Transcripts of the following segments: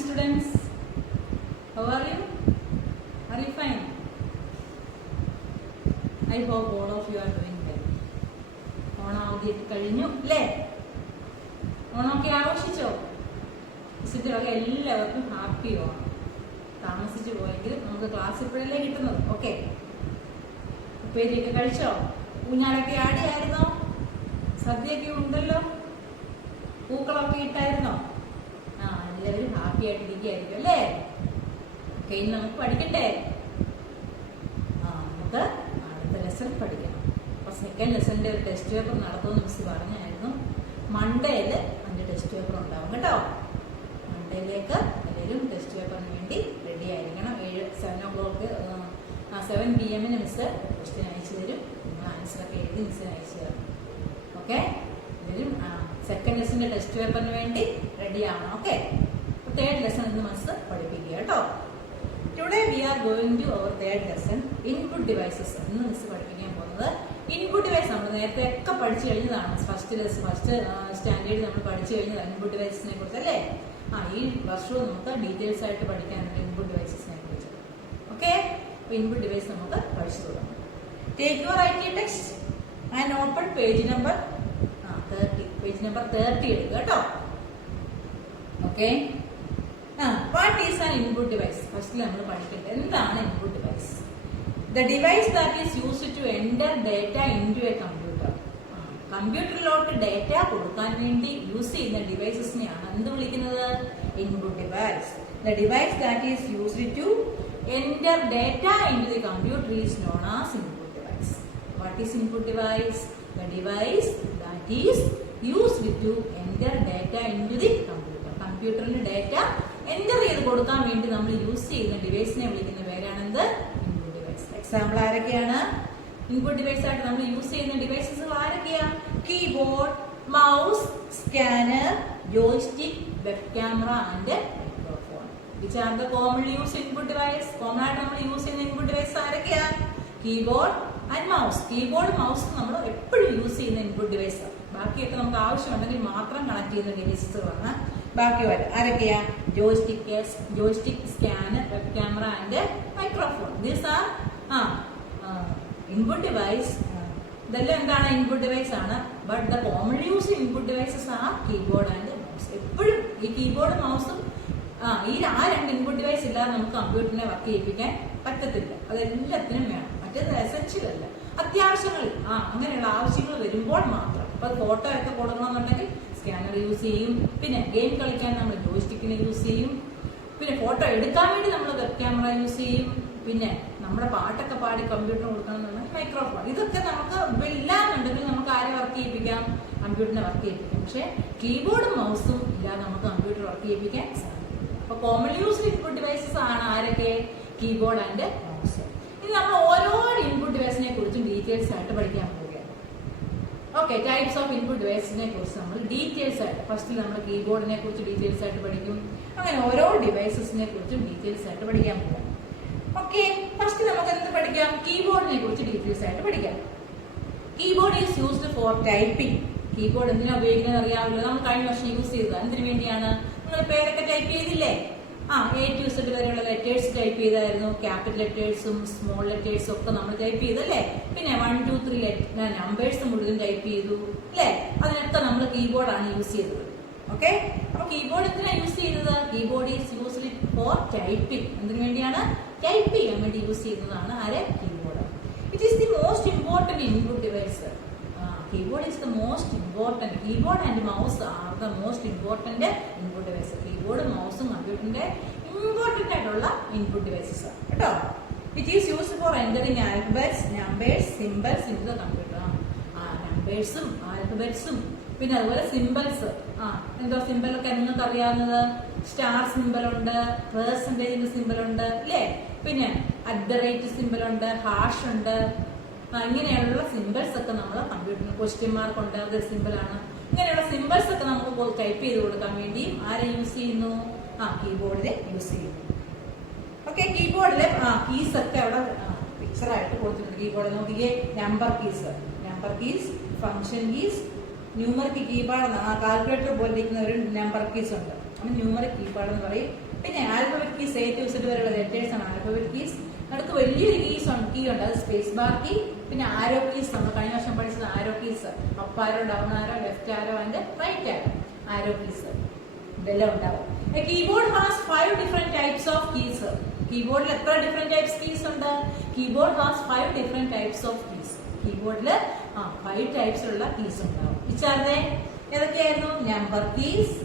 students. How are you? Are you fine? I hope all of you are doing well. ഓണാവധിയൊക്കെ കഴിഞ്ഞു അല്ലേ? ഓണമൊക്കെ ആഘോഷിച്ചോ? വിശുദ്ധരൊക്കെ എല്ലാവർക്കും happy Onam. താമസിച്ചു പോയെങ്കിൽ നമുക്ക് ക്ലാസ് ഇപ്പോഴല്ലേ കിട്ടുന്നത്. ഓക്കെ, ഉപ്പേരിയൊക്കെ കഴിച്ചോ? ഊഞ്ഞാലൊക്കെ ആടിയായിരുന്നോ? സദ്യയൊക്കെ ഉണ്ടല്ലോ? പൂക്കളൊക്കെ ഇട്ടായിരുന്നോ? എല്ലാവരും ഹാപ്പി ആയിട്ടിരിക്കുകയായിരിക്കും അല്ലേ? ഓക്കെ, ഇനി നമുക്ക് പഠിക്കണ്ടേ? നമുക്ക് അടുത്ത ലെസൺ പഠിക്കണം. അപ്പൊ സെക്കൻഡ് ലെസണിന്റെ ഒരു ടെസ്റ്റ് പേപ്പർ നടത്തുമെന്ന് മിസ് പറഞ്ഞായിരുന്നു. മൺഡേയിൽ അതിന്റെ ടെസ്റ്റ് പേപ്പർ ഉണ്ടാവും കേട്ടോ. മൺഡേയിലേക്ക് എല്ലാവരും ടെസ്റ്റ് പേപ്പറിന് വേണ്ടി റെഡി ആയിരിക്കണം. 7 PM മിസ് ക്വസ്റ്റ്യൻ അയച്ചു തരും. നിങ്ങൾ ആൻസറൊക്കെ എഴുതി മിസ്സിന് അയച്ചു തരും. ഓക്കെ, എല്ലാവരും സെക്കൻഡ് ലെസണിന്റെ ടെസ്റ്റ് പേപ്പറിന് വേണ്ടി റെഡി ആവണം. ഓക്കെ, തേർഡ് ലെസൺ ഇന്ന് മിസ് പഠിപ്പിക്കുക കേട്ടോ. Today we are going to our third lesson input devices. ഇന്ന് മിസ് പഠിപ്പിക്കാൻ പോകുന്നത് ഇൻപുട്ട് ഡിവൈസ്. നമ്മൾ നേരത്തെ ഒക്കെ പഠിച്ചു കഴിഞ്ഞതാണ്. ഫസ്റ്റ് സ്റ്റാൻഡേർഡ് നമ്മൾ പഠിച്ചു കഴിഞ്ഞതാണ് ഇൻപുട്ട് ഡിവൈസസിനെ കുറിച്ച് അല്ലേ? ഈ വർഷവും നമുക്ക് ഡീറ്റെയിൽസ് ആയിട്ട് പഠിക്കാനുണ്ട് ഇൻപുട്ട് ഡിവൈസസിനെ കുറിച്ച്. ഓക്കെ, ഇൻപുട്ട് ഡിവൈസ് നമുക്ക് പഠിച്ചു തുടങ്ങാം. Take your IT text and open page number 30. Page number 30 എടുക്കുക കേട്ടോ. Okay, what is an input device? ഫസ്റ്റിൽ നമ്മൾ പഠിക്കേണ്ടത് എന്താണ് input device. The device that is used to enter data into a computer. കമ്പ്യൂട്ടറിലോട്ട് ഡേറ്റ കൊടുക്കാൻ വേണ്ടി use ചെയ്യുന്ന ഡിവൈസസിനെയാണ് എന്ത് വിളിക്കുന്നത്? Input device. The device that is used to enter data into the computer is known as input device. What is input device? The device that is used to enter data into the computer. കമ്പ്യൂട്ടറിൽ data enter ചെയ്ത് കൊടുക്കാൻ വേണ്ടി നമ്മൾ use ചെയ്യുന്ന ഡിവൈസിനെ വിളിക്കുന്ന പേരാണെന്ത്? Input device. Example ആരൊക്കെയാണ് ഇൻപുട്ട് ഡിവൈസ് ആയിട്ട് നമ്മൾ യൂസ് ചെയ്യുന്ന ഡിവൈസസ്? ആരൊക്കെയാ? Keyboard, mouse, scanner, joystick, web camera and microphone. Which are the commonly use input device? Common ആയിട്ട് നമ്മൾ യൂസ് ചെയ്യുന്ന ഇൻപുട്ട് ഡിവൈസ് ആരൊക്കെയാ? Keyboard and mouse. Keyboard mouse നമ്മൾ എപ്പോഴും യൂസ് ചെയ്യുന്ന ഇൻപുട്ട് ഡിവൈസ്. ബാക്കിയൊക്കെ നമുക്ക് ആവശ്യമുണ്ടെങ്കിൽ മാത്രം കണക്ട് ചെയ്യുന്ന ഡിവൈസസുകളാണ്. ബാക്കി ആരൊക്കെയാ? Joystick, scanner, web camera and microphone. These are input device. ഇതെല്ലാം എന്താണ്? ഇൻപുട്ട് ഡിവൈസ് ആണ്. But the common use input devices are keyboard and mouse. എപ്പോഴും ഈ കീബോർഡ് മൗസും ഈ 2 ഇൻപുട്ട് ഡിവൈസ് ഇല്ലാതെ നമുക്ക് കമ്പ്യൂട്ടറിനെ വർക്ക് ചെയ്യിപ്പിക്കാൻ പറ്റത്തില്ല. അതെല്ലാത്തിനും വേണം. മറ്റേത് എസെൻഷ്യൽ അല്ല. അത്യാവശ്യങ്ങളിൽ അങ്ങനെയുള്ള ആവശ്യങ്ങൾ വരുമ്പോൾ മാത്രം. അപ്പൊ ഫോട്ടോ ഒക്കെ കൊടുക്കണമെന്നുണ്ടെങ്കിൽ സ്കാനർ യൂസ് ചെയ്യും. പിന്നെ ഗെയിം കളിക്കാൻ നമ്മൾ ജോയ്സ്റ്റിക്കിനെ യൂസ് ചെയ്യും. പിന്നെ ഫോട്ടോ എടുക്കാൻ വേണ്ടി നമ്മൾ വെബ് ക്യാമറ യൂസ് ചെയ്യും. പിന്നെ നമ്മുടെ പാട്ടൊക്കെ പാടി കമ്പ്യൂട്ടർ കൊടുക്കണമെന്നുണ്ടെങ്കിൽ മൈക്രോഫോൺ. ഇതൊക്കെ നമുക്ക് ഇല്ലാന്നുണ്ടെങ്കിൽ നമുക്ക് ആരെ വർക്ക് ചെയ്യിപ്പിക്കാം? കമ്പ്യൂട്ടറിനെ വർക്ക് ചെയ്യിപ്പിക്കാം. പക്ഷെ കീബോർഡും മൗസും ഇല്ലാതെ നമുക്ക് കമ്പ്യൂട്ടർ വർക്ക് ചെയ്യിപ്പിക്കാൻ സാധിക്കും. അപ്പൊ കോമൺ യൂസ്ഡ് ഇൻപുട്ട് ഡിവൈസസ് ആണ് ആരൊക്കെ? Keyboard and mouse. ഇനി നമ്മൾ ഓരോ ഇൻപുട്ട് ഡിവൈസിനെ കുറിച്ചും ഡീറ്റെയിൽസ് ആയിട്ട് പഠിക്കാൻ പോവുകയാണ്. ഓക്കെ, ടൈപ്സ് ഓഫ് ഇൻപുട്ട് ഡിവൈസിനെ കുറിച്ച് നമ്മൾ ഡീറ്റെയിൽസ് ആയിട്ട് ഫസ്റ്റിൽ നമ്മൾ കീബോർഡിനെ കുറിച്ച് ഡീറ്റെയിൽസ് ആയിട്ട് പഠിക്കും. അങ്ങനെ ഓരോ ഡിവൈസസിനെ കുറിച്ചും ഡീറ്റെയിൽസ് ആയിട്ട് പഠിക്കാൻ പോകാം. ഓക്കെ, ഫസ്റ്റ് നമുക്ക് എന്ത് പഠിക്കാം? കീബോർഡിനെ കുറിച്ച് ഡീറ്റെയിൽസ് ആയിട്ട് പഠിക്കാം. Keyboard is used four typing. Keyboard എന്തിനാ ഉപയോഗിക്കുന്നത് അറിയാമല്ലോ. നമ്മൾ കഴിഞ്ഞ വർഷം യൂസ് ചെയ്തത് എന്തിനു വേണ്ടിയാണ്? നിങ്ങൾ പേരൊക്കെ ടൈപ്പ് ചെയ്തില്ലേ? A to Z വരെയുള്ള ലെറ്റേഴ്സ് ടൈപ്പ് ചെയ്തായിരുന്നു. ക്യാപിറ്റൽ ലെറ്റേഴ്സും സ്മോൾ ലെറ്റേഴ്സും ഒക്കെ നമ്മൾ ടൈപ്പ് ചെയ്തല്ലേ? പിന്നെ 1, 2, 3 നമ്പേഴ്സ് മുഴുവൻ ടൈപ്പ് ചെയ്തു അല്ലേ? അതിനൊക്കെ നമ്മൾ കീബോർഡാണ് യൂസ് ചെയ്തത്. ഓക്കെ, അപ്പൊ കീബോർഡ് എന്തിനാണ് യൂസ് ചെയ്യുന്നത്? Keyboard is used four typing. എന്തിനു വേണ്ടിയാണ്? ടൈപ്പ് ചെയ്യാൻ വേണ്ടി യൂസ് ചെയ്യുന്നതാണ് ആരെ? Keyboard. It is the most important input device. Keyboard is the most important. Keyboard and mouse are the most important input devices. Keyboard, mouse, കമ്പ്യൂട്ടറിന്റെ important ആയിട്ടുള്ള input devices ആണ് കേട്ടോ. It is used for entering alphabets, numbers, symbols in the computer. നമ്പേഴ്സും ആൽഫബറ്റ്സും പിന്നെ അതുപോലെ symbols. എന്തോ സിംബലൊക്കെ നിങ്ങൾക്ക് അറിയാവുന്നത്? സ്റ്റാർ സിംബൽ ഉണ്ട്, പെർസെന്റേജിന്റെ സിംബൽ ഉണ്ട് അല്ലേ? പിന്നെ @ സിംബൽ ഉണ്ട്, ഹാഷ് ഉണ്ട്. ഇങ്ങനെയുള്ള സിംബൽസ് ഒക്കെ നമ്മൾ കമ്പ്യൂട്ടറിന് ക്വസ്റ്റ്യൻ മാർക്ക് ഉണ്ട്, അത് സിംബലാണ്. ഇങ്ങനെയുള്ള സിംബൽസ് ഒക്കെ നമുക്ക് ടൈപ്പ് ചെയ്ത് കൊടുക്കാൻ വേണ്ടി ആരെ യൂസ് ചെയ്യുന്നു? കീബോർഡിൽ യൂസ് ചെയ്യുന്നു. ഓക്കെ, കീബോർഡിലെ കീസ് ഒക്കെ അവിടെ പിക്ചർ ആയിട്ട് കൊടുത്തിട്ടുണ്ട്. കീബോർഡിൽ നോക്കിയേ, number keys, function keys, numeric keyboard, calculator പോലെ ഇരിക്കുന്ന ഒരു നമ്പർ കീസ് ഉണ്ട്. ന്യൂമറിക് കീപാഡ് എന്ന് പറയും. പിന്നെ alphabet keys A to Z വരെയുള്ള ലെറ്റേഴ്സ് ആണ് ആൽഫബറ്റ് കീസ്. അടുത്ത് വലിയൊരു കീ ഉണ്ട്, അത് സ്പേസ് ബാർ കീ. പിന്നെ ആരോ കീസ് നമ്മൾ കഴിഞ്ഞ വർഷം പഠിച്ചത് arrow keys, up arrow, down arrow, left arrow and right arrow keys ഇതെല്ലാം ഉണ്ടാവും. Keyboard has 5 different types of keys. കീബോർഡിൽ എത്ര ഡിഫറെന്റ് ടൈപ്സ് കീസ് ഉണ്ട്? Keyboard has 5 different types of keys. കീബോർഡിൽ 5 ടൈപ്സ് ഉള്ള കീസ് ഉണ്ടാവും. വിചാരേ ഏതൊക്കെയായിരുന്നു? Number keys,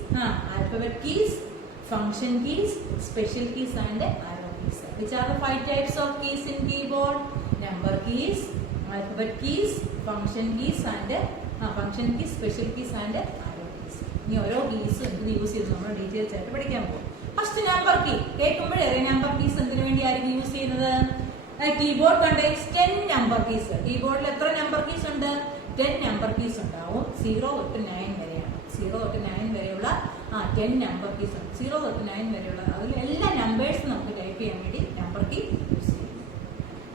alphabet keys, function keys, special keys and arrow keys. Which are the 5 types of keys in keyboard? Number keys, alphabet keys, function keys, special keys and arrow keys. ഇനി ഓരോ keys എന്ത് use ചെയ്ത് നമ്മൾ details ആയിട്ട് പഠിക്കാൻ പോകും. First number key കേൾക്കുമ്പോഴേ number keys എന്തിനു വേണ്ടിയായിരിക്കും യൂസ് ചെയ്യുന്നത്? Keyboard contains 10 number keys. കീബോർഡിൽ എത്ര നമ്പർ കീസ് ഉണ്ട്? 10 നമ്പർ കീസ് ഉണ്ടാവും. 0 തൊട്ട് 9 വരെയാണ്. 0 തൊട്ട് 9 വരെയുള്ള 10 നമ്പർ കീസ് ഉണ്ട്. 0 തൊട്ട് 9 വരെയുള്ള അതിൽ എല്ലാ നമ്പേഴ്സും നമുക്ക് ടൈപ്പ് ചെയ്യാൻ വേണ്ടി നമ്പർ കീ യൂസ് ചെയ്യും.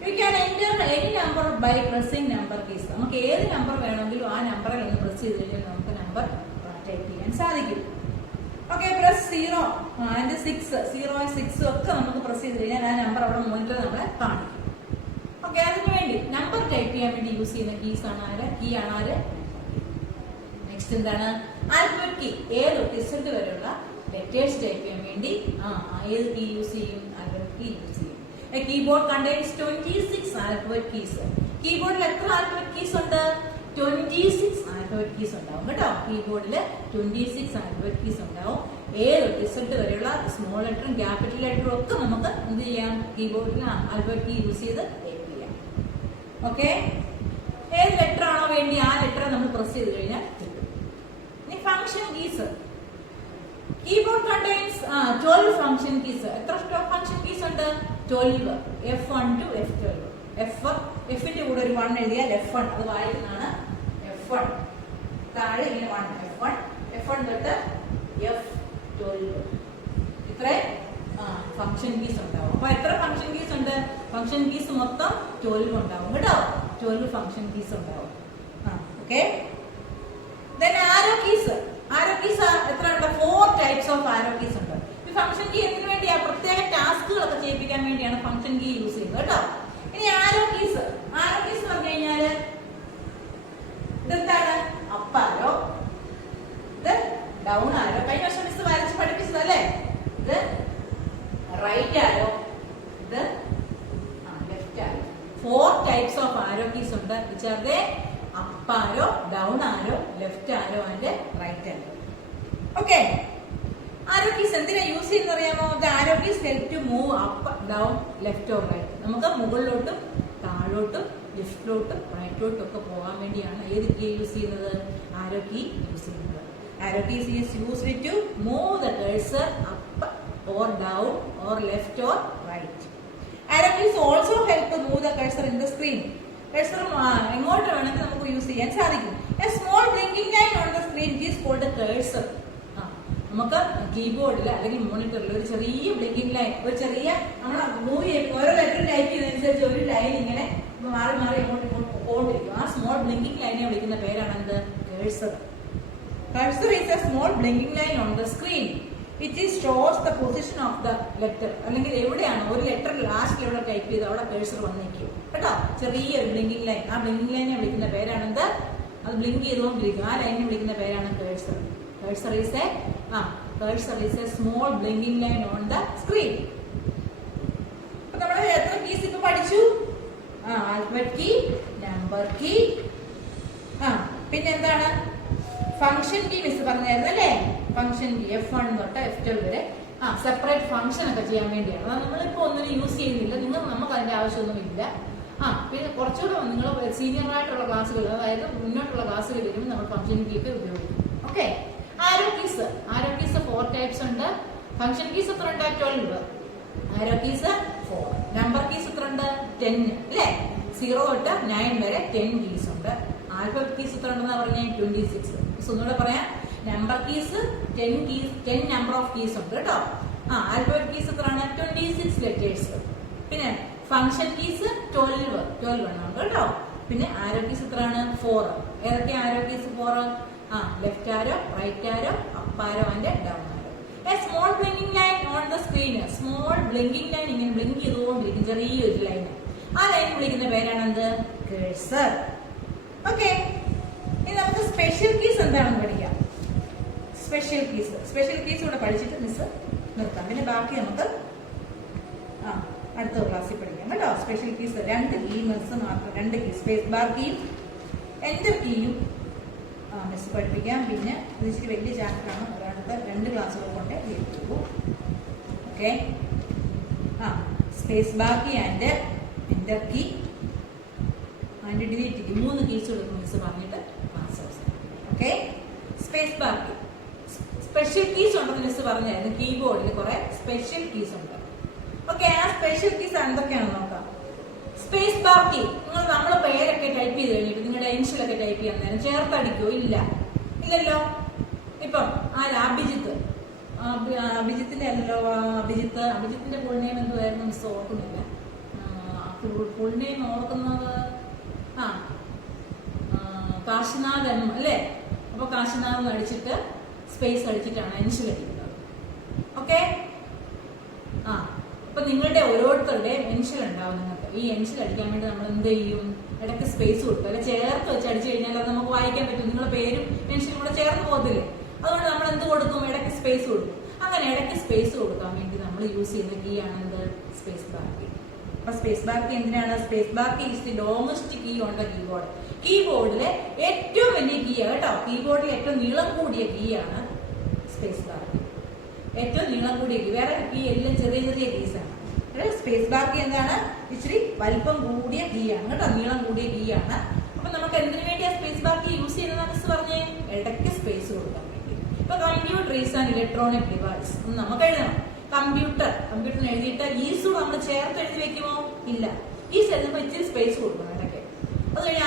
You can enter any number by pressing number keys. നമുക്ക് ഏത് നമ്പർ വേണമെങ്കിലും ആ നമ്പറിൽ ഒന്ന് പ്രസ് ചെയ്ത് കഴിഞ്ഞാൽ നമുക്ക് നമ്പർ ടൈപ്പ് ചെയ്യാൻ സാധിക്കും. ഓക്കെ, പ്ലസ് 0 ആൻഡ് 6, 0 ആൻഡ് 6 ഒക്കെ നമുക്ക് പ്രസ് ചെയ്ത് കഴിഞ്ഞാൽ ആ നമ്പർ അവിടെ മോണിറ്ററിൽ നമ്മളെ കാണിക്കും. ഓക്കെ, അതിന് വേണ്ടി നമ്പർ ടൈപ്പ് ചെയ്യാൻ വേണ്ടി യൂസ് ചെയ്യുന്ന കീസ് ആണ് ആര്? നെക്സ്റ്റ് എന്താണ്? Alphabet key. A തൊട്ട് Z വരെയുള്ള ലെറ്റേഴ്സ് ടൈപ്പ് ചെയ്യാൻ വേണ്ടി ഏത് കീ യൂസ് ചെയ്യും? ആൽഫബറ്റ് കീ യൂസ് ചെയ്യും. Keyboard contains 26 alphabet keys. കീബോർഡിൽ എത്ര ആൽഫബറ്റ് കീസ് ഉണ്ട്? 26 ആൽഫബറ്റ് കീസ് ഉണ്ടാവും കേട്ടോ. കീബോർഡിൽ 26 ആൽഫബറ്റ് കീസ് ഉണ്ടാവും. A തൊട്ട് Z വരെയുള്ള സ്മോൾ ലെറ്ററും ക്യാപിറ്റൽ ലെറ്ററും ഒക്കെ നമുക്ക് എന്ത് ചെയ്യാം? കീബോർഡിൽ ആൽഫബറ്റ് കീ യൂസ് ചെയ്ത് ടൈപ്പ് ചെയ്യാം. ഓക്കെ, ഏത് ലെറ്റർ ആണോ വേണ്ടി ആ ലെറ്റർ നമ്മൾ പ്രസ് ചെയ്ത് കഴിഞ്ഞാൽ കിട്ടും. ഇനി function keys. Keyboard contains 12 function keys. എത്ര ഫംഗ്ഷൻ കീസ് ഉണ്ട്? 12. F1 to F12. Fന്റെ കൂടെ ഒരു 1 എഴുതിയാൽ F1 അത് വായിക്കുന്നതാണ്. F1 താഴെ ഇങ്ങനെ 1 F1 തൊട്ട് F12 ഇത്ര ഫംഗ്ഷൻ കീസ് ഉണ്ടാവും. അപ്പൊ എത്ര ഫംഗ്ഷൻ കീസ് ഉണ്ട്? ഫംഗ്ഷൻ കീസ് മൊത്തം 12 ഉണ്ടാവും കേട്ടോ. 12 ഫംഗ്ഷൻ കീസ് ഉണ്ടാവും. Okay, then arrow keys. Arrow keys എത്ര ഉണ്ട്? 4 types of arrow keys ഉണ്ട്. ഈ ഫംഗ്ഷൻ കീ എന്തിനു വേണ്ടിയാ? പ്രത്യേക ടാസ്കുകളൊക്കെ ചെയ്യിപ്പിക്കാൻ വേണ്ടിയാണ് ഫംഗ്ഷൻ കീ യൂസ് ചെയ്യുന്നത് കേട്ടോ. ഇനി ആരോ കീസ്. ആരോ കീസ് പറഞ്ഞു കഴിഞ്ഞാല് ഇതെന്താണ്? അപ്പ് ആരോ, ഇത് ഡൗൺ ആരോ. കഴിഞ്ഞ വർഷം മിസ് വരച്ച് പഠിപ്പിച്ചതല്ലേ? ഇത് റൈറ്റ് ആരോ, ഇത് left arrow. 4 types of arrow keys ഉണ്ട്. which are they? Up arrow, down arrow, left arrow and right arrow. Okay, arrow keys എന്തിനാ യൂസ് ചെയ്യുന്നത് അറിയാമോ? Arrow keys help to move up, down, left or right. നമുക്ക് മുകളിലോട്ടും താഴോട്ടും ലെഫ്റ്റിലോട്ടും റൈറ്റിലോട്ടും ഒക്കെ പോകാൻ വേണ്ടിയാണ് ഏത് കീ യൂസ് ചെയ്യുന്നത്? ആരോ കീ യൂസ് ചെയ്യുന്നത്. Arrow keys is used to move the cursor up or down or left or right. Arrow keys also help move the cursor in the screen. Cursor എങ്ങോട്ട് വേണമെങ്കിൽ നമുക്ക് യൂസ് ചെയ്യാൻ സാധിക്കും. A small blinking line on the screen is called cursor. നമുക്ക് കീബോർഡിൽ അല്ലെങ്കിൽ മോണിറ്ററിൽ ഒരു ചെറിയ ബ്ലിങ്കിങ് ലൈൻ, ഒരു ചെറിയ നമ്മൾ മൂവ് ചെയ്യും, ഓരോ ലെറ്റർ ടൈപ്പ് ചെയ്യുന്നതനുസരിച്ച് ഒരു ലൈൻ ഇങ്ങനെ മാറി മാറി ഇങ്ങോട്ട് പോകൊണ്ടിരിക്കും. ആ സ്മോൾ ബ്ലിങ്കിങ് ലൈനെ വിളിക്കുന്ന പേരാണ് എന്ത്? Cursor. Cursor is A small blinking line on the screen. It is shows the position of the letter. അല്ലെങ്കിൽ എവിടെയാണ് ഒരു ലെറ്റർ ലാസ്റ്റ് എവിടെ ടൈപ്പ് ചെയ്ത് അവിടെ കഴ്സർ വന്നിരിക്കും കേട്ടോ. ചെറിയൊരു ബ്ലിങ്കിങ് ലൈൻ. ആ ബ്ലിങ്കിങ് ലൈനെ വിളിക്കുന്ന പേരാണ് എന്ത്? അത് ബ്ലിങ്ക് ചെയ്തുകൊണ്ടിരിക്കും. ആ ലൈനെ വിളിക്കുന്ന പേരാണ് cursor. Cursor is a small blinking line on the screen. അപ്പോൾ നമ്മൾ എത്ര കീസ് ഇപ്പൊ പഠിച്ചു? ആൽഫബറ്റ് കീ, നമ്പർ കീ, പിന്നെ എന്താണ്? ഫംഗ്ഷൻ കീ മിസ് പറഞ്ഞായിരുന്നു അല്ലേ? ഫംഗ്ഷൻ കീ F1 തൊട്ട് F12 വരെ സെപ്പറേറ്റ് ഫംഗ്ഷൻ ഒക്കെ ചെയ്യാൻ വേണ്ടിയാണ്. അത് നമ്മളിപ്പോ ഒന്നിനും യൂസ് ചെയ്യുന്നില്ല. നമുക്ക് അതിന്റെ ആവശ്യമൊന്നുമില്ല. പിന്നെ കുറച്ചുകൂടെ നിങ്ങൾ സീനിയർ ആയിട്ടുള്ള ക്ലാസ്സുകൾ, അതായത് മുന്നോട്ടുള്ള ക്ലാസ്സുകൾ വരുമ്പോൾ നമ്മൾ ഫംഗ്ഷൻ കീ ഒക്കെ ഉപയോഗിക്കും. Okay, arrow keys. ആരോ കീസ് 4 ടൈപ്സ് ഉണ്ട്. ഫംഗ്ഷൻ കീസ് എത്ര ഉണ്ട്? 12. ആരോ കീസ് 4. നമ്പർ കീസ് എത്ര ഉണ്ട്? 10 അല്ലേ? 0 തൊട്ട് 9 വരെ 10 കീസ് ഉണ്ട്. ആൽഫബറ്റ് കീസ് എത്ര ഉണ്ടെന്ന് പറഞ്ഞാൽ 26. ഒന്നുകൂടെ പറയാം. Number keys 10 number of keys ഉണ്ട് കേട്ടോ. ആൽഫബറ്റ് കീസ് എത്രയാണ്? 26 ലെറ്റേഴ്സ്. പിന്നെ ഫംഗ്ഷൻ കീസ് 12 എണ്ണം കേട്ടോ. പിന്നെ ആരോ കീസ് എത്രയാണ്? 4. ഏതൊക്കെയാണ് ആരോ കീസ്? 4. Left arrow, right arrow, up arrow and down arrow. A small blinking line on the screen. Small blinking line ഇങ്ങനെ ബ്ലിങ്ക് ചെയ്തുകൊണ്ടിരിക്കും, ചെറിയൊരു ലൈൻ. ആ ലൈൻ വിളിക്കുന്ന പേരാണ് എന്ത്? കഴ്സർ. ഓക്കെ, ഇനി നമുക്ക് സ്പെഷ്യൽ കീസ് എന്താണെന്ന് പഠിക്കാം. സ്പെഷ്യൽ കീസ് കൂടെ പഠിച്ചിട്ട് മിസ് നിർത്താം. പിന്നെ ബാക്കി നമുക്ക് അടുത്ത ക്ലാസ്സിൽ പഠിക്കാം കേട്ടോ. സ്പെഷ്യൽ കീസ് 2 കീ മിസ് മാത്രം, 2 കീ, സ്പേസ് ബാർ കീയും എന്റർ കീയും മിസ് പഠിപ്പിക്കാം. പിന്നെ ഇത് ഇച്ചിരി വലിയ ചാപ്റ്ററാണ്, ഒരാളുടെ 2 ക്ലാസ്സുകൾ കൊണ്ട് എഴുതുള്ളൂ. Okay, space bar key and enter key and delete key, 3 keys കൊടുക്കും മിസ് പറഞ്ഞിട്ട് ക്ലാസ് അവസാനിപ്പിക്കും. Okay, space bar key. Special keys ഉണ്ടെന്ന് മിസ് പറഞ്ഞായിരുന്നു. കീബോർഡിൽ കുറെ സ്പെഷ്യൽ കീസ് ഉണ്ട്. ഓക്കെ, ആ സ്പെഷ്യൽ കീസ് എന്തൊക്കെയാണെന്ന് നോക്കാം. സ്പേസ് ബാർ കീ, നിങ്ങൾ നമ്മളെ പേരൊക്കെ ടൈപ്പ് ചെയ്ത് കഴിഞ്ഞിട്ട് നിങ്ങളുടെ ഇനിഷ്യലൊക്കെ ടൈപ്പ് ചെയ്യാൻ നേരം ചേർത്തടിക്കോ? ഇല്ലല്ലോ. ഇപ്പം അഭിജിത്തിന്റെ അല്ലല്ലോ, അഭിജിത്തിന്റെ ഫുൾ നെയിം എന്തുവായിരുന്നു മിസ് ഓർക്കുന്നില്ല. ഫുൾ നെയിം ഓർക്കുന്നത് കാശിനാഥ് എം അല്ലേ? അപ്പൊ കാശിനാഥ് അടിച്ചിട്ട് സ്പേസ് അടിച്ചിട്ടാണ് ഇനിഷ്യൽ അടിക്കുന്നത്. ഓക്കെ, അപ്പൊ നിങ്ങളുടെ ഓരോരുത്തരുടെയും ഇനിഷ്യൽ ഉണ്ടാവും. നിങ്ങൾക്ക് ഈ ഇനിഷ്യൽ അടിക്കാൻ വേണ്ടി നമ്മൾ എന്ത് ചെയ്യും? ഇടയ്ക്ക് സ്പേസ് കൊടുക്കും. അല്ലെ ചേർത്ത് വെച്ച് അടിച്ചു കഴിഞ്ഞാൽ അത് നമുക്ക് വായിക്കാൻ പറ്റും. നിങ്ങളുടെ പേരും ഇനിഷ്യലും കൂടെ ചേർന്ന് പോകത്തില്ലേ? അതുകൊണ്ട് നമ്മൾ എന്ത് കൊടുക്കും? ഇടയ്ക്ക് സ്പേസ് കൊടുക്കും. അങ്ങനെ ഇടയ്ക്ക് സ്പേസ് കൊടുക്കാൻ വേണ്ടി നമ്മൾ യൂസ് ചെയ്യുന്ന കീ ആണ് എന്ത്? Space bar key. അപ്പൊ സ്പേസ് ബാർ കീ എന്തിനാണ്? Space bar key is the longest key on the keyboard. കീബോർഡിലെ ഏറ്റവും വലിയ കീ കേട്ടോ. കീബോർഡിലെ ഏറ്റവും നീളം കൂടിയ കീ ആണ് സ്പേസ് ബാർ കീ. ഏറ്റവും നീളം കൂടിയ കീ, വേറെ കീ എല്ലാം ചെറിയ ചെറിയ കീസ് ആണ്. സ്പേസ് ബാർ കീ എന്താണ്? ഇച്ചിരി വലിപ്പം കൂടിയ കീ ആണ് കേട്ടോ, നീളം കൂടിയ കീ ആണ്. അപ്പൊ നമുക്ക് എന്തിനു വേണ്ടിയാ സ്പേസ് ബാർ കീ യൂസ് ചെയ്യുന്നത് മിസ് പറഞ്ഞേ? ഇടയ്ക്ക് സ്പേസ് കൊടുക്കാൻ വേണ്ടി. ഇപ്പൊ computer is an electronic device നമുക്ക് എഴുതണം. കമ്പ്യൂട്ടറിന് എഴുതിയിട്ട് ഈസ് നമ്മൾ ചേർത്ത് എഴുതി വെക്കുമോ? ഇല്ല. ഈസ് എഴുതുമ്പോൾ ഇച്ചിരി സ്പേസ് കൊടുക്കണം ഇടയ്ക്ക്. അത് കഴിഞ്ഞ്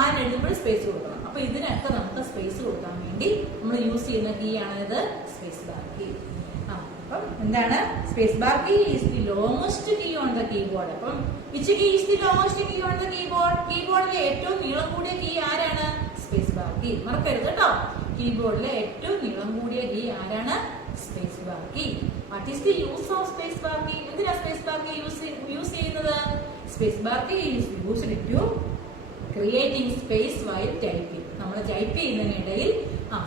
ആൻ എഴുതുമ്പോൾ സ്പേസ് കൊടുക്കണം. അപ്പൊ ഇതിനൊക്കെ നമുക്ക് സ്പേസ് കൊടുക്കാൻ വേണ്ടി നമ്മൾ യൂസ് ചെയ്യുന്ന കീ ആണിത് സ്പേസ് ബാർ കീ. അപ്പം എന്താണ്? Space bar key is the longest key on the keyboard. അപ്പം which key is the longest key on the keyboard? കീബോർഡിലെ ഏറ്റവും നീളം കൂടിയ കീ ആരാണ്? Space bar key. മറക്കരുത് കേട്ടോ. കീബോർഡിലെ ഏറ്റവും നീളം കൂടിയ കീ ആരാണ്? Space bar key. What is the use of space bar key? എന്തിനാ സ്പേസ് ബാർ കീ യൂസ് ചെയ്യുന്നത്? Space bar key is used to creating space while typing. നമ്മൾ ടൈപ്പ് ചെയ്യുന്നതിനിടയിൽ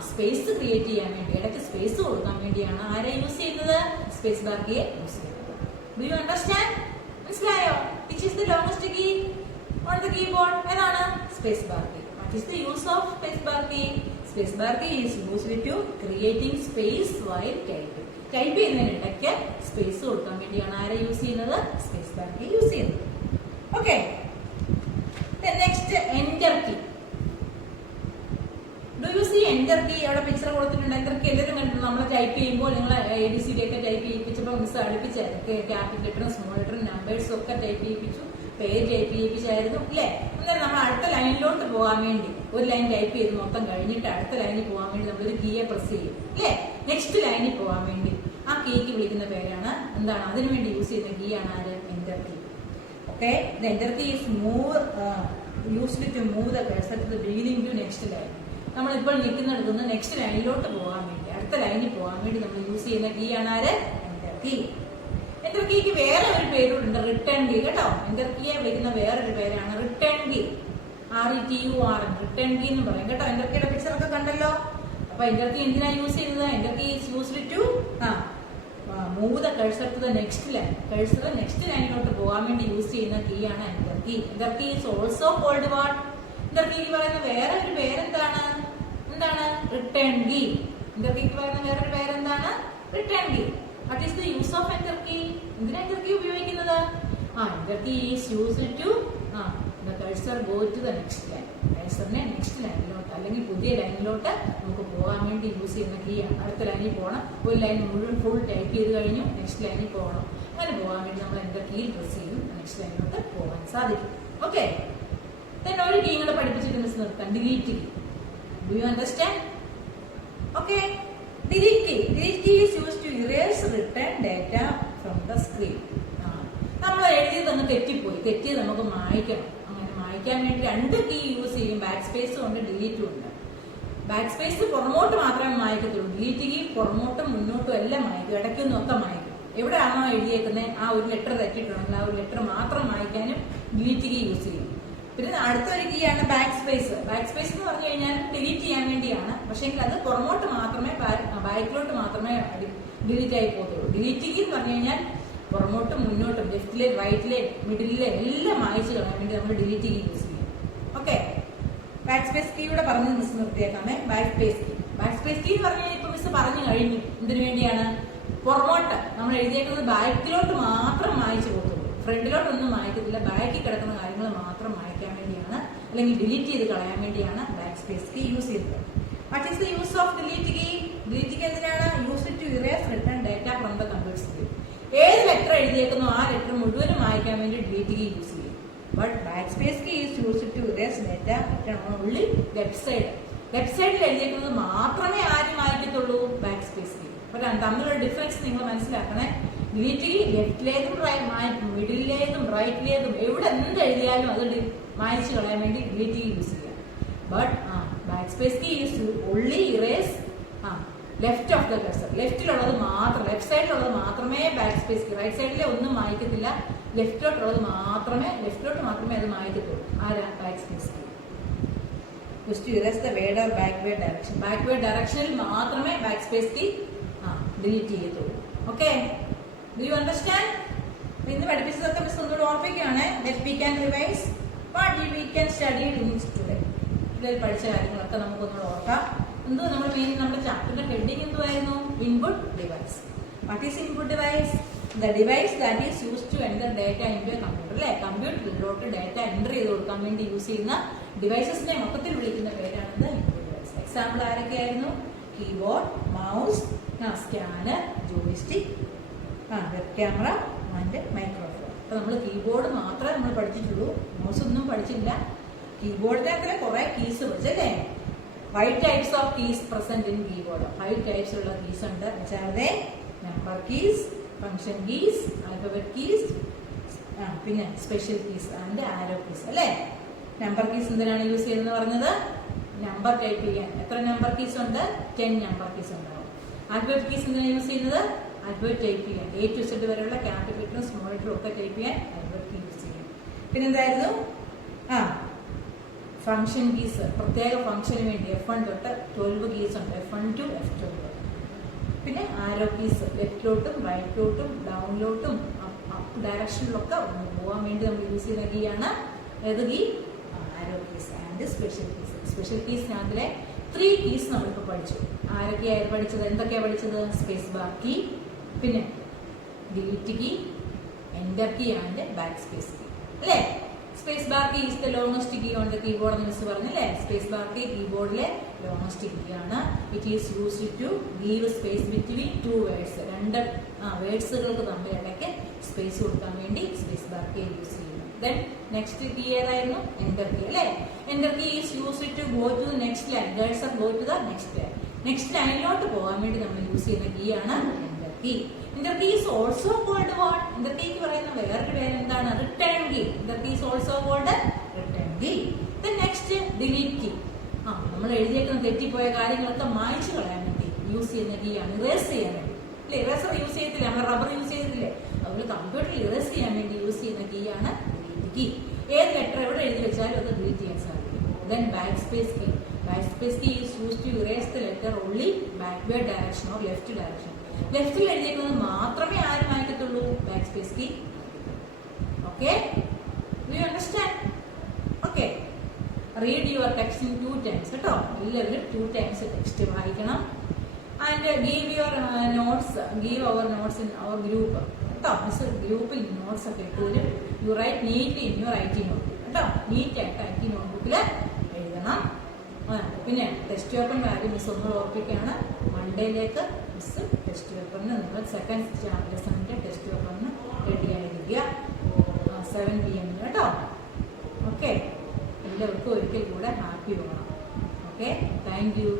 സ്പേസ് ക്രിയേറ്റ് ചെയ്യാൻ വേണ്ടി, ഇടയ്ക്ക് സ്പേസ് കൊടുക്കാൻ വേണ്ടിയാണ് ആരെ യൂസ് ചെയ്യുന്നത്? സ്പേസ് ബാർ കീയെ യൂസ് ചെയ്യുന്നത്. Do you understand? മനസ്സിലായോ? Which is the longest key on the keyboard? ഏതാണ്? Space bar key. What is the use of space bar key? Space bar key is used to creating space while typing. Type ചെയ്യുന്നതിനിടയ്ക്ക് space കൊടുക്കാൻ വേണ്ടിയാണ് ആരെ use ചെയ്യുന്നത്? Space bar key use ചെയ്യുന്നത്. Okay, next enter key. Do U C enter key? അവിടെ picture കൊടുത്തിട്ടുണ്ട്. Enter key എല്ലാവരും കണ്ടിട്ടുണ്ട്. നമ്മൾ ടൈപ്പ് ചെയ്യുമ്പോൾ നിങ്ങൾ ABCD ഒക്കെ ടൈപ്പ് ചെയ്യിപ്പിച്ചപ്പോൾ മിസ് അടുപ്പിച്ചായിരുന്നു. ക്യാപിറ്റൽ ലെറ്ററും സ്മോൾ ലെറ്ററും നമ്പേഴ്സും ഒക്കെ ടൈപ്പ് ചെയ്യിപ്പിച്ചു, പേര് ടൈപ്പ് ചെയ്യിപ്പിച്ചായിരുന്നു അല്ലേ? അന്നേരം നമ്മൾ അടുത്ത ലൈനിലോട്ട് പോകാൻ വേണ്ടി ഒരു ലൈൻ ടൈപ്പ് ചെയ്ത് മൊത്തം കഴിഞ്ഞിട്ട് അടുത്ത ലൈനിൽ പോകാൻ വേണ്ടി നമ്മളൊരു കീയെ പ്രസ് ചെയ്യും അല്ലേ? നെക്സ്റ്റ് ലൈനിൽ പോകാൻ വേണ്ടി ആ കീക്ക് വിളിക്കുന്ന പേരാണ് എന്താണ്? അതിനുവേണ്ടി യൂസ് ചെയ്യുന്ന കീ ആണ് ആര്? Enter key. Okay, the enter key is used to move the cursor to the beginning to next line. നമ്മളിപ്പോൾ നിൽക്കുന്നിടത്ത് നിന്ന് നെക്സ്റ്റ് ലൈനിലോട്ട് പോകാൻ വേണ്ടി, അടുത്ത ലൈനിൽ പോകാൻ വേണ്ടി നമ്മൾ യൂസ് ചെയ്യുന്ന കീ ആണ് ആര്? Enter key. എന്റർ കീക്ക് വേറെ ഒരു പേരുണ്ട്, റിട്ടേൺ കീ കേട്ടോ. എന്റർ കീയെ വിളിക്കുന്ന വേറൊരു പേരാണ് return key. RETURN, return key എന്ന് പറയും കേട്ടോ. എന്റർ കീയുടെ പിക്ചർ ഒക്കെ കണ്ടല്ലോ. അപ്പൊ എന്റർ കീ എന്തിനാ യൂസ് ചെയ്യുന്നത്? Enter key is used to move the cursor to the next line. Cursor next ലൈനിലോട്ട് പോകാൻ വേണ്ടി യൂസ് ചെയ്യുന്ന കീ ആണ് enter key. Enter key is also called what? Enter കീക്ക് പറയുന്ന വേറെ ഒരു പേരെന്താണ്? Return key. എന്റർ കീക്ക് പറയുന്ന വേറൊരു പേരെന്താണ്? Return key. What is the use of enter key? എന്തിനാ എന്റർ കീ ഉപയോഗിക്കുന്നത്? Enter key is used to the cursor go to the next line. കഴ്സറിനെ നെക്സ്റ്റ് ലൈനിലോട്ട് അല്ലെങ്കിൽ പുതിയ ലൈനിലോട്ട് നമുക്ക് പോകാൻ വേണ്ടി യൂസ് ചെയ്യുന്ന കീ ആണ്. അടുത്ത ലൈനിൽ പോകണം, ഒരു ലൈൻ മുഴുവൻ ഫുൾ ടൈപ്പ് ചെയ്ത് കഴിഞ്ഞു, നെക്സ്റ്റ് ലൈനിൽ പോകണം. അങ്ങനെ പോകാൻ വേണ്ടി നമ്മൾ എന്റർ കീ പ്രസ് ചെയ്യും, നെക്സ്റ്റ് ലൈനിലോട്ട് പോകാൻ സാധിക്കും. ഓക്കെ, then ഒരു കീ കൂടെ പഠിപ്പിച്ചിട്ട് മിസ് നിർത്താം. Delete key. Do you understand? Okay, delete key. Delete key is used to erase return data from the screen. നമ്മൾ എഴുതിയത് ഒന്ന് തെറ്റിയത് നമുക്ക് മായ്ക്കണം. മായ്ക്കാൻ വേണ്ടി 2 കീ യൂസ് ചെയ്യും. ബാക്ക് സ്പേസും ഉണ്ട്, ഡിലീറ്റും ഉണ്ട്. ബാക്ക് സ്പേസ് പുറമോട്ട് മാത്രമേ മായ്ക്കത്തുള്ളൂ. ഡിലീറ്റ് കീ പുറമോട്ടും മുന്നോട്ടും എല്ലാം മായ്ക്കും, ഇടയ്ക്കൊന്നും ഒക്കെ മായ്ക്കും. എവിടെയാണോ എഴുതിയേക്കുന്നത് ആ ഒരു ലെറ്റർ തെറ്റിയിട്ടുണ്ടെങ്കിൽ ആ ഒരു ലെറ്റർ മാത്രം മായ്ക്കാനും ഡിലീറ്റ് കീ യൂസ് ചെയ്യും. പിന്നെ അടുത്ത ഒരു കീ ആണ് ബാക്ക് സ്പേസ്. ബാക്ക് സ്പേസ് എന്ന് പറഞ്ഞു കഴിഞ്ഞാൽ ഡിലീറ്റ് ചെയ്യാൻ വേണ്ടിയാണ്. പക്ഷേ അത് പുറമോട്ട് മാത്രമേ ബാക്കിലോട്ട് മാത്രമേ ഡിലീറ്റ് ആയി പോകത്തുള്ളൂ. ഡിലീറ്റ് കീ എന്ന് പറഞ്ഞു കഴിഞ്ഞാൽ പുറമോട്ടും മുന്നോട്ടും ലെഫ്റ്റിലെ റൈറ്റിലെ മിഡിലെ എല്ലാം മായ്ച്ചു കളയാൻ വേണ്ടി നമ്മൾ ഡിലീറ്റ് കീ യൂസ് ചെയ്യും. ഓക്കെ, ബാക്ക് സ്പേസ് കീ ഇവിടെ പറഞ്ഞത് മിസ് നിർത്തിയേക്കാമേ. Backspace key, backspace key എന്ന് പറഞ്ഞു കഴിഞ്ഞാൽ ഇപ്പൊ മിസ് പറഞ്ഞു കഴിഞ്ഞു. എന്തിനു വേണ്ടിയാണ്? പുറമോട്ട് നമ്മൾ എഴുതിയേക്കുന്നത് ബാക്കിലോട്ട് മാത്രം മായ്ച്ചു പോകത്തുള്ളൂ, ഫ്രണ്ടിലോട്ടൊന്നും മായ്ക്കത്തില്ല. ബാക്കിൽ കിടക്കുന്ന കാര്യങ്ങൾ മാത്രം മായ്ക്കാൻ വേണ്ടിയാണ്, അല്ലെങ്കിൽ ഡിലീറ്റ് ചെയ്ത് കളയാൻ വേണ്ടിയാണ് ബാക്ക് സ്പേസ് കീ യൂസ് ചെയ്തത്. What is the use of delete key? Delete key എന്തിനാണ്? Use to erase return data from the computer screen. ഏത് ലെറ്റർ എഴുതിയേക്കുന്നോ ആ ലെറ്റർ മുഴുവനും മായ്ക്കാൻ വേണ്ടി ഡിലീറ്റ് കീ യൂസ് ചെയ്യും. But backspace key is used to erase data return only left side. Left സൈഡിൽ എഴുതിയേക്കുന്നത് മാത്രമേ ആരും മായ്ക്കത്തുള്ളൂ, ബാക്ക് സ്പേസ് കീ. അപ്പൊ തമ്മിലുള്ള ഡിഫറൻസ് നിങ്ങൾ മനസ്സിലാക്കണേ. ഡിലീറ്റ് കീ ലെഫ്റ്റിലേതും മിഡിലേതും റൈറ്റിലേതും എവിടെ എന്ത് എഴുതിയാലും അത് മായ്ച്ചു കളയാൻ വേണ്ടി ഡിലീറ്റ് കീ യൂസ് ചെയ്യാം. But backspace key is only erase left of the cursor. ലെഫ്റ്റിലുള്ളത് മാത്രം, ലെഫ്റ്റ് സൈഡിലുള്ളത് മാത്രമേ ബാക്ക് സ്പേസ് കീ. റൈറ്റ് സൈഡിലെ ഒന്നും മായ്ക്കത്തില്ല, ലെഫ്റ്റിലോട്ട് മാത്രമേ അത് മായ്ക്കത്തുള്ളൂ. ആരാ? Backspace key. Just to erase the way or backward direction. Backward directionil മാത്രമേ ബാക്ക് സ്പേസ് കീ ഡിലീറ്റ് ചെയ്യത്തുള്ളൂ. Okay, do you understand? ഇന്ന് പഠിപ്പിച്ചതൊക്കെ മിസ് ഒന്നുകൂടെ ഓർപ്പിക്കുകയാണ്. Let we can revise what we can study in today. ഇതിൽ പഠിച്ച കാര്യങ്ങളൊക്കെ നമുക്കൊന്നുകൂടെ ഓർക്കാം. എന്തോ നമ്മൾ മെയിൻ നമ്മുടെ ചാപ്റ്ററിന്റെ ഹെഡിങ് എന്തുവായിരുന്നു? Input device. What is input device? The device that is use to enter data into a computer. അല്ലെ, കമ്പ്യൂട്ടറിലോട്ട് ഡാറ്റ എൻ്റർ ചെയ്ത് കൊടുക്കാൻ വേണ്ടി യൂസ് ചെയ്യുന്ന ഡിവൈസസിനെ മൊത്തത്തിൽ വിളിക്കുന്ന പേരാണിത് ഇൻപുട്ട് ഡിവൈസ്. എക്സാമ്പിൾ ആരൊക്കെയായിരുന്നു? Keyboard, mouse, scanner, joystick, web camera and microphone. അപ്പൊ നമ്മൾ കീബോർഡ് മാത്രമേ നമ്മൾ പഠിച്ചിട്ടുള്ളൂ, മൗസ് ഒന്നും പഠിച്ചില്ല. കീബോർഡിനകത്തിലെ കുറെ keys പഠിച്ചല്ലേ? 5 types of keys present in keyboard. 5 types ഉള്ള കീസ് ഉണ്ട്. വെച്ചാൽ number keys, function keys, alphabet keys, പിന്നെ special keys and arrow keys. അല്ലേ, നമ്പർ കീസ് എന്തിനാണ് യൂസ് ചെയ്യുന്നത് പറഞ്ഞത്? നമ്പർ ടൈപ്പ് ചെയ്യാൻ. എത്ര നമ്പർ കീസ് ഉണ്ട്? 10 നമ്പർ കീസ് ഉണ്ടാവും. ആൽഫബറ്റ് കീസ് എന്തിനാണ് യൂസ് ചെയ്യുന്നത്? ആൽഫബറ്റ് ടൈപ്പ് ചെയ്യാൻ. A to Z വരെയുള്ള ക്യാപിറ്റൽ ലെറ്ററും സ്മോൾ ലെറ്ററും ഒക്കെ ടൈപ്പ് ചെയ്യാൻ ആൽഫബറ്റ് കീ യൂസ് ചെയ്യും. പിന്നെന്തായിരുന്നു? ഫംഗ്ഷൻ കീസ്, പ്രത്യേക ഫംഗ്ഷന് വേണ്ടി F1 തൊട്ട് 12 കീസ് ഉണ്ട്, F1 to F12. പിന്നെ ആരോ കീസ്, ലെഫ്റ്റിലോട്ടും റൈറ്റിലോട്ടും ഡൗണിലോട്ടും അപ്പ് ഡയറക്ഷനിലൊക്കെ പോകാൻ വേണ്ടി നമ്മൾ യൂസ് ചെയ്യുന്ന കീ ആണ് ഏത് key? Arrow keys and special keys. Special കീസിനകത്തിലെ 3 കീസ് നമ്മളിപ്പോൾ പഠിച്ചു. ആരൊക്കെയായിരുന്നു പഠിച്ചത്? എന്തൊക്കെയാണ് പഠിച്ചത്? സ്പേസ് ബാർ കീ, പിന്നെ delete key, enter key and backspace key. അല്ലേ, space bar key is the longest key on the keyboard എന്ന് മിസ് പറഞ്ഞല്ലേ? സ്പേസ് ബാർ കീ കീബോർഡിലെ ലോങ്സ്റ്റ് കീ ആണ്. It is used to give space between 2 words. 2 വേർഡ്സുകൾക്ക് തമ്മിൽ ഇടയ്ക്ക് space കൊടുക്കാൻ വേണ്ടി സ്പേസ് ബാർ കീ യൂസ് ചെയ്യുന്നു. Then next key ഏതായിരുന്നു? Enter key. അല്ലേ, Enter key is used to go to the next line. Cursor go to the next line. Next ലൈനിലോട്ട് പോകാൻ വേണ്ടി നമ്മൾ യൂസ് ചെയ്യുന്ന കീ ആണ് Enter key. Enter key is also called what? Enter key പറയുന്ന വേറൊരു പേര് എന്താണ്? Return key. Enter key is also called return key. Then next delete key. നമ്മൾ എഴുതിയേക്കുന്ന തെറ്റിപ്പോയ കാര്യങ്ങളൊക്കെ മായ്ച്ചു കളയാൻ വേണ്ടി യൂസ് ചെയ്യുന്ന കീ ആണ്. ഇറേസ് ചെയ്യാൻ വേണ്ടി. അല്ലെ, ഇറേസർ യൂസ് ചെയ്തിട്ടില്ല, നമ്മൾ റബ്ബർ യൂസ് ചെയ്തിട്ടില്ലേ? അതുപോലെ കമ്പ്യൂട്ടറിൽ ഇറേസ് ചെയ്യാൻ വേണ്ടി യൂസ് ചെയ്യുന്ന കീ ആണ് കീ. ഏത് ലെറ്റർ എവിടെ എഴുതി വെച്ചാലും അത് ഡിലീറ്റ് ചെയ്യാൻ സാധിക്കും. Then backspace key. Backspace key is used to erase the letter only backward direction or left direction. ലെഫ്റ്റിൽ എഴുതിയേക്കുന്നത് മാത്രമേ ആരും വായിക്കത്തുള്ളൂ, backspace key. Okay? Do you understand? Okay. Read your text in 2 times. കേട്ടോ, എല്ലാവരും 2 times ടെക്സ്റ്റ് വായിക്കണം. And give your notes. Give our notes in our group. കേട്ടോ, miss ഗ്രൂപ്പിൽ notes ഒക്കെ ഇട്ട് you write neatly in your IT notebook. കേട്ടോ, നീറ്റായിട്ട് IT നോട്ട്ബുക്കിൽ എഴുതണം. പിന്നെ ടെസ്റ്റ് പേപ്പറിൻ്റെ കാര്യം മിസ് ഒന്ന് ഓർപ്പിക്കുകയാണ്. മൺഡേയിലേക്ക് മിസ് ടെസ്റ്റ് പേപ്പറിന് നിങ്ങൾ സെക്കൻഡ് ലെസണിൻ്റെ ടെസ്റ്റ് പേപ്പറിന് റെഡി ആയിരിക്കുക 7 PM കേട്ടോ. ഓക്കെ, എല്ലാവർക്കും ഒരിക്കൽ കൂടെ happy Onam. Okay, thank you.